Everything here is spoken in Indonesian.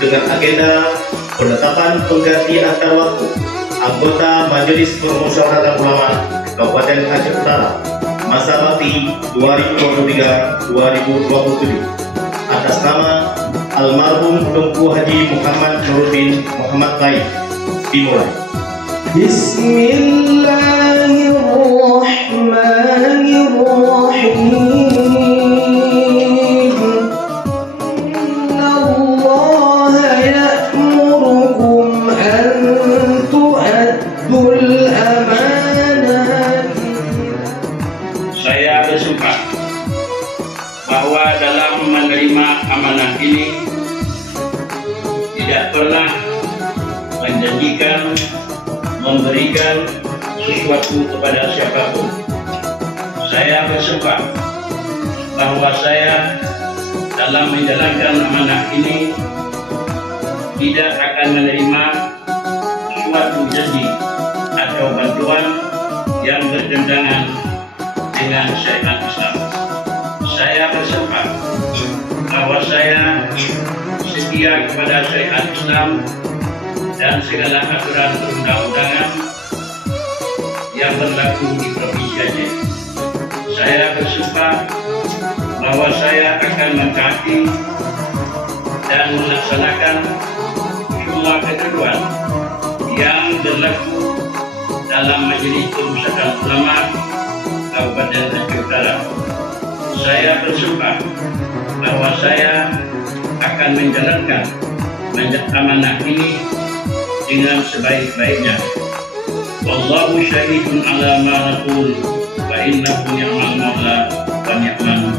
dengan agenda penetapan pengganti antar waktu anggota Majelis Permusyawaratan Ulama Kabupaten Aceh Utara masa bakti 2023-2027 atas nama almarhum Tunku Haji Muhammad Nuruddin Muhammad Taib dimulai. Bismillahirrahmanirrahim. Saya bersumpah bahwa dalam menerima amanah ini tidak pernah menjanjikan memberikan sesuatu kepada siapapun. Saya bersumpah bahwa saya dalam menjalankan amanah ini tidak akan menerima suatu janji atau bantuan yang bertentangan dengan syariat Islam. Saya bersumpah bahwa saya setia kepada syariat Islam dan segala aturan perundang-undangan yang berlaku di Provinsi Aceh. Saya bersumpah bahwa saya akan mentaati dan melaksanakan semua ketentuan yang berlaku dalam Majelis Permusyawaratan Ulama Kabupaten Aceh Utara. Saya bersumpah bahwa saya akan menjalankan amanah ini dengan sebaik-baiknya. Wallahu syahidun ala ma naqul wa innahu ni'mal maula wa ni'mal